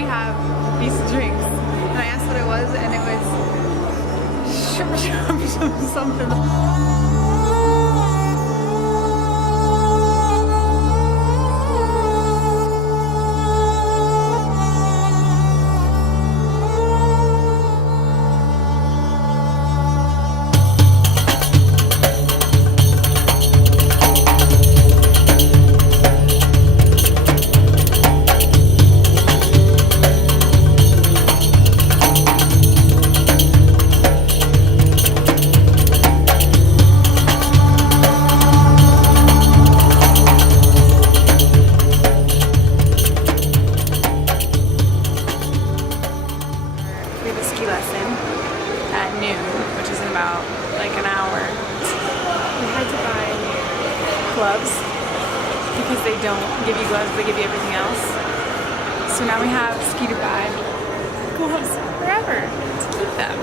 already have these drinks. And I asked what it was, and it was something. Gloves because they don't give you gloves, they give you everything else. So now we have ski bag gloves forever to keep them.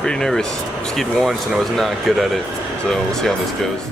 Pretty nervous. I've skied once and I was not good at it, so we'll see how this goes.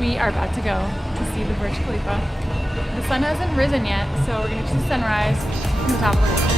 We are about to go to see the Burj Khalifa. The sun hasn't risen yet, so we're going to see the sunrise from the top of the world.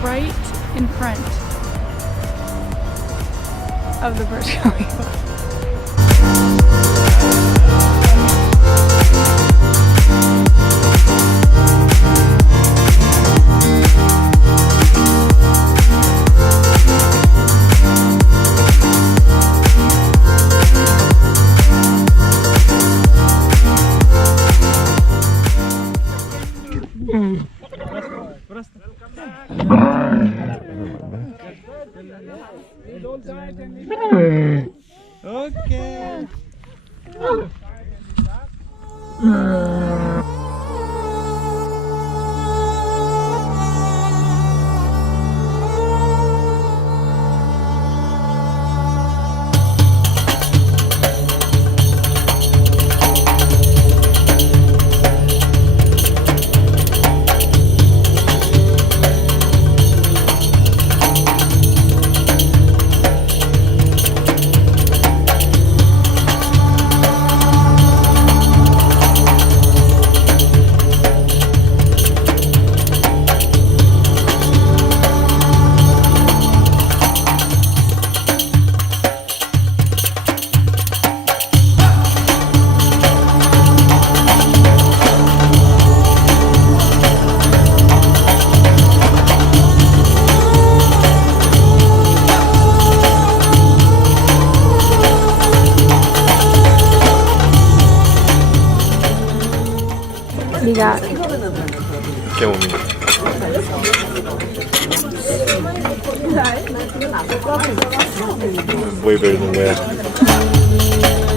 Right in front of the Burj Khalifa. Okay. killing me. Way better than that.